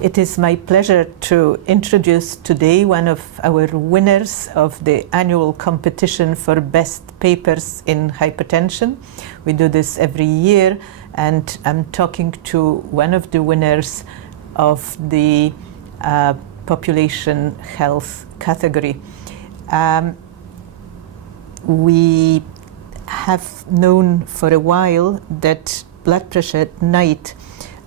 It is my pleasure to introduce today one of our winners of the annual competition for best papers in hypertension. We do this every year, and I'm talking to one of the winners of the population health category. We have known for a while that blood pressure at night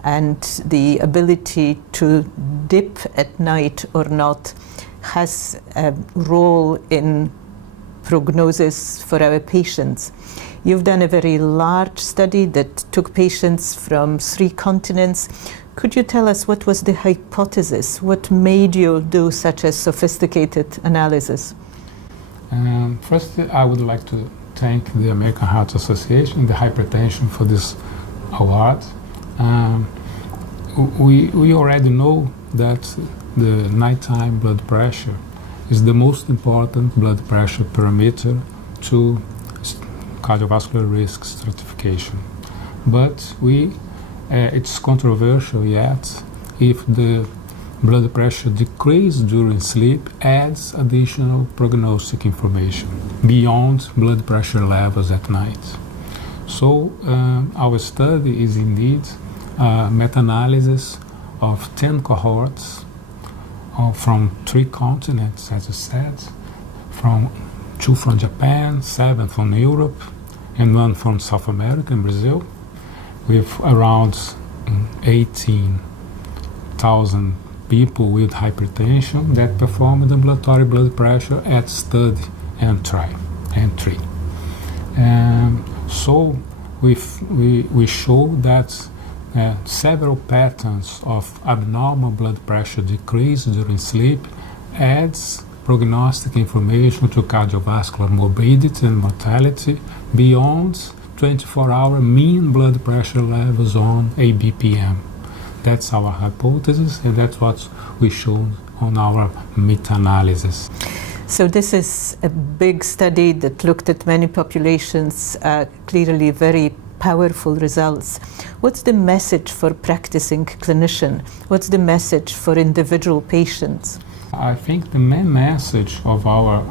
and the ability to dip at night or not has a role in prognosis for our patients. You've done a very large study that took patients from 3 continents. Could you tell us what was the hypothesis? What made you do such a sophisticated analysis? First, I would like to thank the American Heart Association and the Hypertension for this award. We already know that the nighttime blood pressure is the most important blood pressure parameter to cardiovascular risk stratification. But it's controversial yet if the blood pressure decrease during sleep adds additional prognostic information beyond blood pressure levels at night. So our study is indeed a meta-analysis of 10 cohorts from 3 continents, as you said, 2 from Japan, 7 from Europe, and 1 from South America and Brazil, with around 18,000 people with hypertension that performed ambulatory blood pressure at study and entry. So we show that several patterns of abnormal blood pressure decrease during sleep adds prognostic information to cardiovascular morbidity and mortality beyond 24-hour mean blood pressure levels on ABPM. That's our hypothesis, and that's what we showed on our meta-analysis. So this is a big study that looked at many populations, clearly very powerful results. What's the message for practicing clinician? What's the message for individual patients? I think the main message of our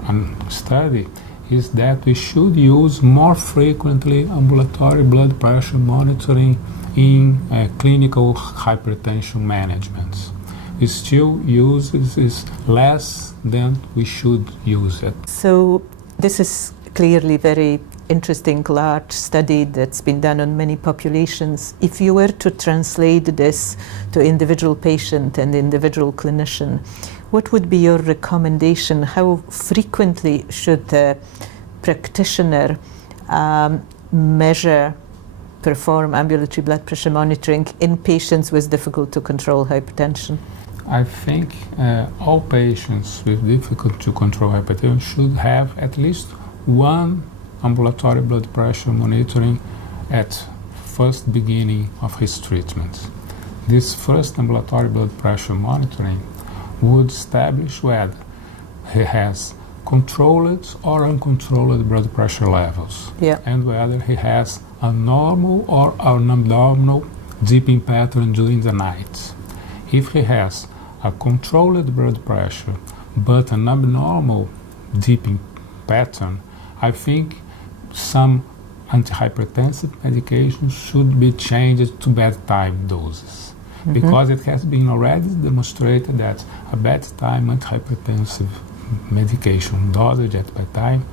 study is that we should use more frequently ambulatory blood pressure monitoring in clinical hypertension management. We still use is less than we should use it. So this is clearly very interesting large study that's been done on many populations. If you were to translate this to individual patient and individual clinician, what would be your recommendation? How frequently should the practitioner perform ambulatory blood pressure monitoring in patients with difficult to control hypertension? I think all patients with difficult to control hypertension should have at least 1 ambulatory blood pressure monitoring at first beginning of his treatment. This first ambulatory blood pressure monitoring would establish whether he has controlled or uncontrolled blood pressure levels, and whether he has a normal or an abnormal dipping pattern during the night. If he has a controlled blood pressure but an abnormal dipping pattern, I think some antihypertensive medications should be changed to bedtime doses, because it has been already demonstrated that a bedtime antihypertensive medication dosage at bedtime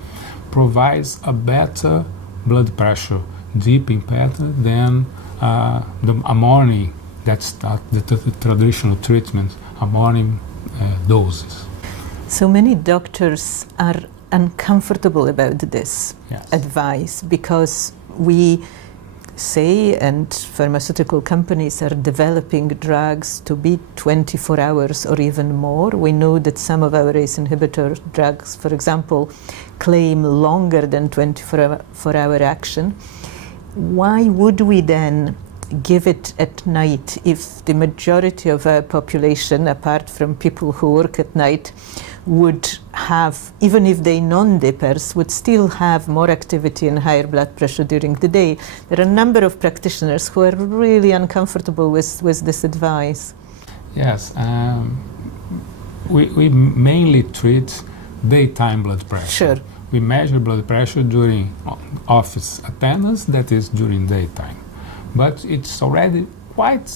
provides a better blood pressure dipping pattern than a morning, that's the traditional treatment, a morning doses. So many doctors are uncomfortable about this advice, because we say, and pharmaceutical companies are developing drugs to be 24 hours or even more. We know that some of our ACE inhibitor drugs, for example, claim longer than 24-hour action. Why would we then give it at night if the majority of our population, apart from people who work at night, would have, even if they non-dippers, would still have more activity and higher blood pressure during the day? There are a number of practitioners who are really uncomfortable with this advice. Yes, we mainly treat daytime blood pressure. Sure. We measure blood pressure during office attendance, that is during daytime. But it's already quite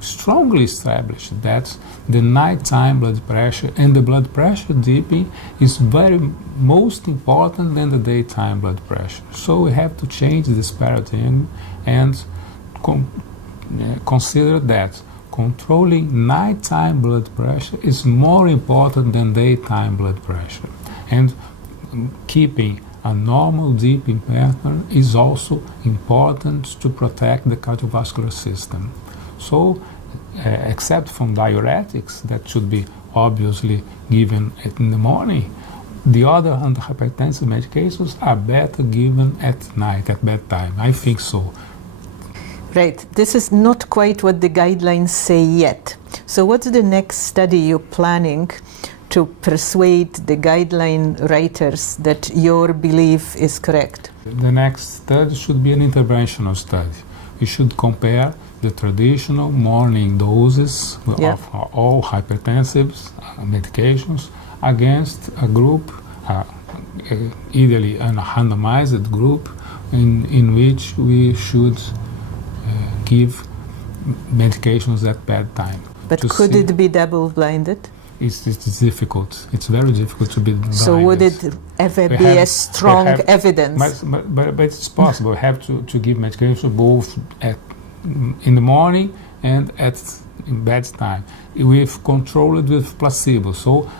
strongly established that the nighttime blood pressure and the blood pressure dipping is very most important than the daytime blood pressure. So we have to change this paradigm and consider that controlling nighttime blood pressure is more important than daytime blood pressure. And keeping a normal dipping pattern is also important to protect the cardiovascular system. So, except from diuretics that should be obviously given in the morning, the other antihypertensive medications are better given at night, at bedtime. I think so. Right. This is not quite what the guidelines say yet. So what's the next study you're planning to persuade the guideline writers that your belief is correct? The next study should be an interventional study. We should compare the traditional morning doses of all hypertensive medications against a group, ideally a randomized group, in which we should give medications at bedtime. But could it be double-blinded? It's difficult. It's very difficult to be blinded. So would it ever be a strong evidence? But it's possible. We have to give medication both in the morning and at bedtime. We've controlled with placebo. So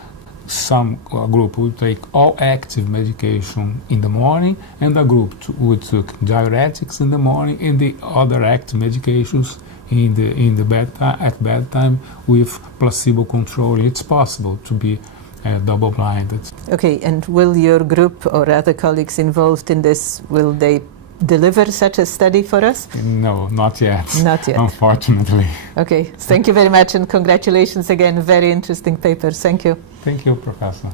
some group would take all active medication in the morning, and a group would take diuretics in the morning and the other active medications in the bedtime, at bedtime with placebo control. It's possible to be double-blinded. Okay, and will your group or other colleagues involved in this, will they deliver such a study for us? No, not yet. Not yet. Unfortunately. Okay, thank you very much and congratulations again. Very interesting paper. Thank you. Thank you, Professor.